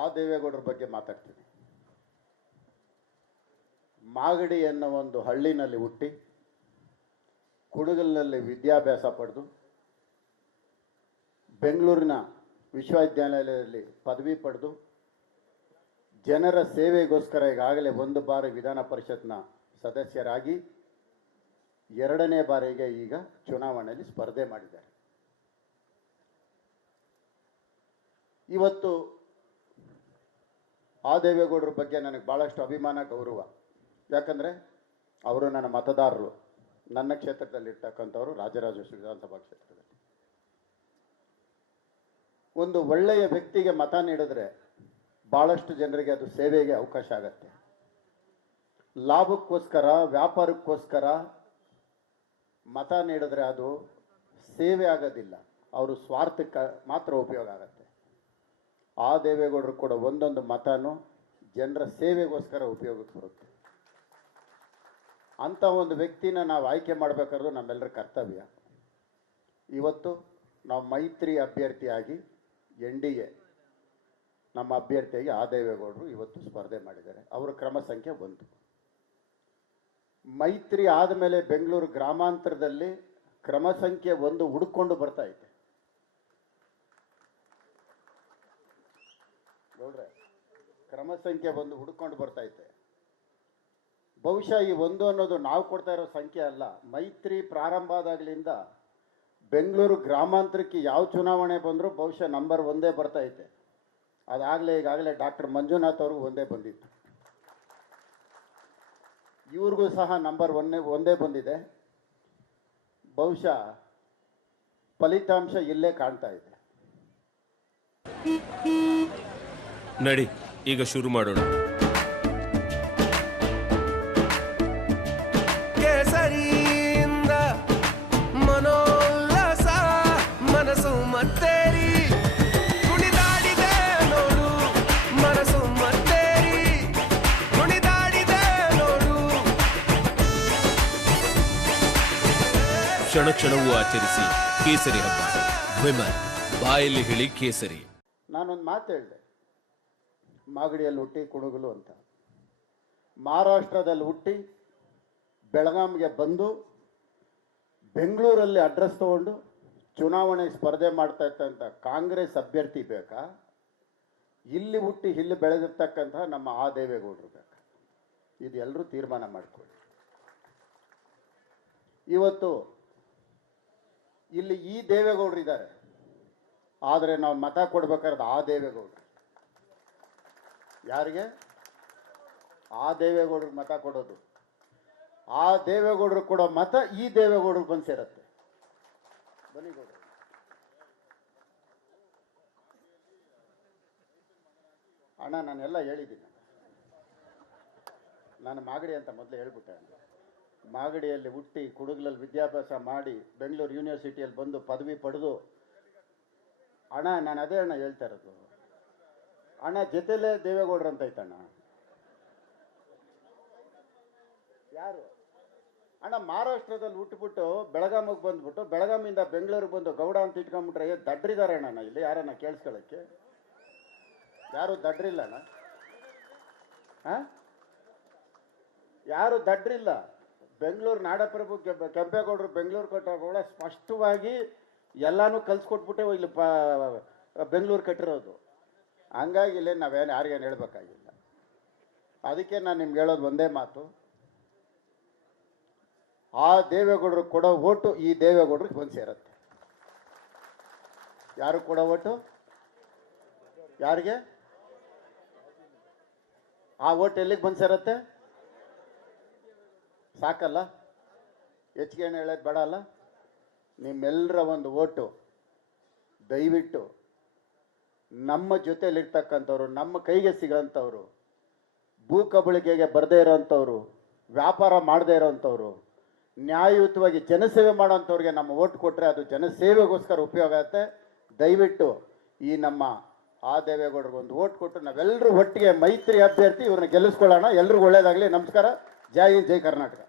ಆ ದೇವೇಗೌಡರ ಬಗ್ಗೆ ಮಾತಾಡ್ತೀನಿ. ಮಾಗಡಿ ಅನ್ನೋ ಒಂದು ಹಳ್ಳಿನಲ್ಲಿ ಹುಟ್ಟಿ ಕುಡಗಲ್ನಲ್ಲಿ ವಿದ್ಯಾಭ್ಯಾಸ ಪಡೆದು ಬೆಂಗಳೂರಿನ ವಿಶ್ವವಿದ್ಯಾನಿಲಯದಲ್ಲಿ ಪದವಿ ಪಡೆದು ಜನರ ಸೇವೆಗೋಸ್ಕರ ಈಗಾಗಲೇ ಒಂದು ಬಾರಿ ವಿಧಾನ ಪರಿಷತ್ನ ಸದಸ್ಯರಾಗಿ ಎರಡನೇ ಬಾರಿಗೆ ಈಗ ಚುನಾವಣೆಯಲ್ಲಿ ಸ್ಪರ್ಧೆ ಮಾಡಿದ್ದಾರೆ. ಇವತ್ತು ಆ ದೇವೇಗೌಡರ ಬಗ್ಗೆ ನನಗೆ ಭಾಳಷ್ಟು ಅಭಿಮಾನ, ಗೌರವ. ಯಾಕಂದರೆ ಅವರು ನನ್ನ ಮತದಾರರು, ನನ್ನ ಕ್ಷೇತ್ರದಲ್ಲಿರ್ತಕ್ಕಂಥವ್ರು, ರಾಜರಾಜೇಶ್ವರಿ ವಿಧಾನಸಭಾ ಕ್ಷೇತ್ರದಲ್ಲಿ. ಒಂದು ಒಳ್ಳೆಯ ವ್ಯಕ್ತಿಗೆ ಮತ ನೀಡಿದ್ರೆ ಭಾಳಷ್ಟು ಜನರಿಗೆ ಅದು ಸೇವೆಗೆ ಅವಕಾಶ ಆಗತ್ತೆ. ಲಾಭಕ್ಕೋಸ್ಕರ, ವ್ಯಾಪಾರಕ್ಕೋಸ್ಕರ ಮತ ನೀಡಿದ್ರೆ ಅದು ಸೇವೆ ಆಗೋದಿಲ್ಲ, ಅವರು ಸ್ವಾರ್ಥಕ್ಕೆ ಮಾತ್ರ ಉಪಯೋಗ ಆಗತ್ತೆ. ಆ ದೇವೇಗೌಡರು ಕೂಡ ಒಂದೊಂದು ಮತನೂ ಜನರ ಸೇವೆಗೋಸ್ಕರ ಉಪಯೋಗಕ್ಕೆ ಬರುತ್ತೆ. ಅಂಥ ಒಂದು ವ್ಯಕ್ತಿನ ನಾವು ಆಯ್ಕೆ ಮಾಡಬೇಕಾದ್ರೂ ನಮ್ಮೆಲ್ಲರ ಕರ್ತವ್ಯ. ಇವತ್ತು ನಾವು ಮೈತ್ರಿ ಅಭ್ಯರ್ಥಿಯಾಗಿ NDA ನಮ್ಮ ಅಭ್ಯರ್ಥಿಯಾಗಿ ಆ ದೇವೇಗೌಡರು ಇವತ್ತು ಸ್ಪರ್ಧೆ ಮಾಡಿದ್ದಾರೆ. ಅವರ ಕ್ರಮ ಸಂಖ್ಯೆ 1. ಮೈತ್ರಿ ಆದಮೇಲೆ ಬೆಂಗಳೂರು ಗ್ರಾಮಾಂತರದಲ್ಲಿ ಕ್ರಮ ಸಂಖ್ಯೆ 1 ಹುಡುಕೊಂಡು ಬರ್ತಾ ಇದೆ. ನೋಡ್ರೆ, ಕ್ರಮ ಸಂಖ್ಯೆ 1 ಹುಡುಕೊಂಡು ಬರ್ತಾ ಇದೆ. ಬಹುಶಃ ಈ 1 ಅನ್ನೋದು ನಾವು ಕೊಡ್ತಾ ಇರೋ ಸಂಖ್ಯೆ ಅಲ್ಲ. ಮೈತ್ರಿ ಪ್ರಾರಂಭ ಆದಾಗಲಿಂದ ಬೆಂಗಳೂರು ಗ್ರಾಮಾಂತರಕ್ಕೆ ಯಾವ ಚುನಾವಣೆ ಬಂದರೂ ಬಹುಶಃ ನಂಬರ್ 1 ಬರ್ತಾ ಇದೆ. ಅದಾಗಲೇ ಈಗಾಗಲೇ ಡಾಕ್ಟರ್ ಮಂಜುನಾಥ್ ಅವ್ರಿಗೂ 1 ಬಂದಿತ್ತು. ಇವ್ರಿಗೂ ಸಹ ನಂಬರ್ 1 ಬಂದಿದೆ. ಬಹುಶಃ ಫಲಿತಾಂಶ ಇಲ್ಲೇ ಕಾಣ್ತಾ ಇದೆ. ನಡಿ, ಈಗ ಶುರು ಮಾಡೋಣ. ಕೇಸರಿಯಿಂದ ಮನೋಲ್ಲಾಸ ಮನಸ್ಸು ಮತ್ತೇರಿ ಕುಣಿದಾಡಿದೆ ನೋಡು, ಮನಸ್ಸು ಮತ್ತೇರಿ ಕುಣಿದಾಡಿದೆ ನೋಡು. ಕ್ಷಣ ಕ್ಷಣವೂ ಆಚರಿಸಿ ಕೇಸರಿ ಹಬ್ಬ. ವಿಮಲ್ ಬಾಯಲ್ಲಿ ಹೇಳಿ ಕೇಸರಿ. ನಾನೊಂದು ಮಾತು ಹೇಳಿದೆ, ಮಾಗಡಿಯಲ್ಲಿ ಹುಟ್ಟಿ ಕುಣಗಲು ಅಂತ. ಮಹಾರಾಷ್ಟ್ರದಲ್ಲಿ ಹುಟ್ಟಿ ಬೆಳಗಾಂಗೆ ಬಂದು ಬೆಂಗಳೂರಲ್ಲಿ ಅಡ್ರೆಸ್ ತಗೊಂಡು ಚುನಾವಣೆ ಸ್ಪರ್ಧೆ ಮಾಡ್ತಾ ಇರ್ತಂಥ ಕಾಂಗ್ರೆಸ್ ಅಭ್ಯರ್ಥಿ ಬೇಕಾ, ಇಲ್ಲಿ ಹುಟ್ಟಿ ಇಲ್ಲಿ ಬೆಳೆದಿರ್ತಕ್ಕಂಥ ನಮ್ಮ ಆ ದೇವೇಗೌಡರು ಬೇಕಾ? ಇದು ಎಲ್ಲರೂ ತೀರ್ಮಾನ ಮಾಡಿಕೊಳ್ಳಿ. ಇವತ್ತು ಇಲ್ಲಿ ಈ ದೇವೇಗೌಡರು ಇದ್ದಾರೆ, ಆದರೆ ನಾವು ಮತ ಕೊಡ್ಬೇಕಾದ್ರೆ ಆ ದೇವೇಗೌಡರು. ಯಾರಿಗೆ? ಆ ದೇವೇಗೌಡರಿಗೆ ಮತ ಕೊಡೋದು. ಆ ದೇವೇಗೌಡರು ಕೊಡೋ ಮತ ಈ ದೇವೇಗೌಡರಿಗೆ ಬಂದು ಸೇರತ್ತೆ. ಬನ್ನಿ ಗೌಡ್ರು. ಅಣ್ಣ, ನಾನೆಲ್ಲ ಹೇಳಿದ್ದೀನಿ. ನಾನು ಮಾಗಡಿ ಅಂತ ಮೊದಲೇ ಹೇಳ್ಬಿಟ್ಟೆ. ಮಾಗಡಿಯಲ್ಲಿ ಹುಟ್ಟಿ ಕುಡುಗಲಲ್ಲಿ ವಿದ್ಯಾಭ್ಯಾಸ ಮಾಡಿ ಬೆಂಗಳೂರು ಯೂನಿವರ್ಸಿಟಿಯಲ್ಲಿ ಬಂದು ಪದವಿ ಪಡೆದು, ಅಣ್ಣ ನಾನು ಅದೇ ಅಣ್ಣ ಹೇಳ್ತಾ ಇರೋದು. ಅಣ್ಣ ಜೊತೆಲೇ ದೇವೇಗೌಡರು ಅಂತ ಐತಣ್ಣ. ಯಾರು ಅಣ್ಣ? ಮಹಾರಾಷ್ಟ್ರದಲ್ಲಿ ಹುಟ್ಟುಬಿಟ್ಟು ಬೆಳಗಾಮಿಗೆ ಬಂದ್ಬಿಟ್ಟು ಬೆಳಗಾಮಿಂದ ಬೆಂಗಳೂರಿಗೆ ಬಂದು ಗೌಡ ಅಂತ ಇಟ್ಕೊಂಡ್ಬಿಟ್ರೆ ದಡ್ರಿದ್ದಾರೆ ಅಣ್ಣ. ಇಲ್ಲಿ ಯಾರನ್ನ ಕೇಳಿಸ್ಕೊಳ್ಳೋಕ್ಕೆ ಯಾರು ದಡ್ರಿಲ್ಲ ಅಣ್ಣ? ಯಾರು ದಡ್ರಿಲ್ಲ. ಬೆಂಗಳೂರು ನಾಡಪ್ರಭು ಕೆಂಪೇಗೌಡರು ಬೆಂಗಳೂರು ಕೊಟ್ಟಾಗ ಸ್ಪಷ್ಟವಾಗಿ ಎಲ್ಲಾನು ಕಲ್ಸ್ಕೊಟ್ಬಿಟ್ಟೆ ಇಲ್ಲಿ ಬೆಂಗಳೂರು ಕಟ್ಟಿರೋದು. ಹಂಗಾಗಿ ಇಲ್ಲೇ ನಾವೇನು ಯಾರಿಗೇನು ಹೇಳ್ಬೇಕಾಗಿಲ್ಲ. ಅದಕ್ಕೆ ನಾನು ನಿಮ್ಗೆ ಹೇಳೋದು ಒಂದೇ ಮಾತು, ಆ ದೇವೇಗೌಡರು ಕೊಡೋ ಓಟು ಈ ದೇವೇಗೌಡರಿಗೆ ಬಂದು ಸೇರುತ್ತೆ. ಯಾರು ಕೊಡೋ ಓಟು? ಯಾರಿಗೆ? ಆ ಓಟ್ ಎಲ್ಲಿಗೆ ಬಂದು ಸೇರುತ್ತೆ? ಸಾಕಲ್ಲ? ಹೆಚ್ಚಿಗೆ ಏನು ಹೇಳೋದು ಬೇಡ ಅಲ್ಲ? ನಿಮ್ಮೆಲ್ಲರ ಒಂದು ಓಟು ದಯವಿಟ್ಟು ನಮ್ಮ ಜೊತೆಯಲ್ಲಿರ್ತಕ್ಕಂಥವ್ರು, ನಮ್ಮ ಕೈಗೆ ಸಿಗೋಂಥವ್ರು, ಭೂ ಕಬಳಿಕೆಗೆ ಬರದೇ ಇರೋಂಥವ್ರು, ವ್ಯಾಪಾರ ಮಾಡದೇ ಇರೋಂಥವ್ರು, ನ್ಯಾಯಯುತವಾಗಿ ಜನಸೇವೆ ಮಾಡೋಂಥವ್ರಿಗೆ ನಮ್ಮ ಓಟ್ ಕೊಟ್ಟರೆ ಅದು ಜನಸೇವೆಗೋಸ್ಕರ ಉಪಯೋಗ ಆಗುತ್ತೆ. ದಯವಿಟ್ಟು ಈ ನಮ್ಮ ಆ ದೇವೇಗೌಡರಿಗೆ ಒಂದು ಓಟ್ ಕೊಟ್ಟು ನಾವೆಲ್ಲರೂ ಒಟ್ಟಿಗೆ ಮೈತ್ರಿ ಅಭ್ಯರ್ಥಿ ಇವ್ರನ್ನ ಗೆಲ್ಲಿಸ್ಕೊಳ್ಳೋಣ. ಎಲ್ರಿಗೂ ಒಳ್ಳೇದಾಗಲಿ. ನಮಸ್ಕಾರ. ಜೈ ಹಿಂದ್, ಜೈ ಕರ್ನಾಟಕ.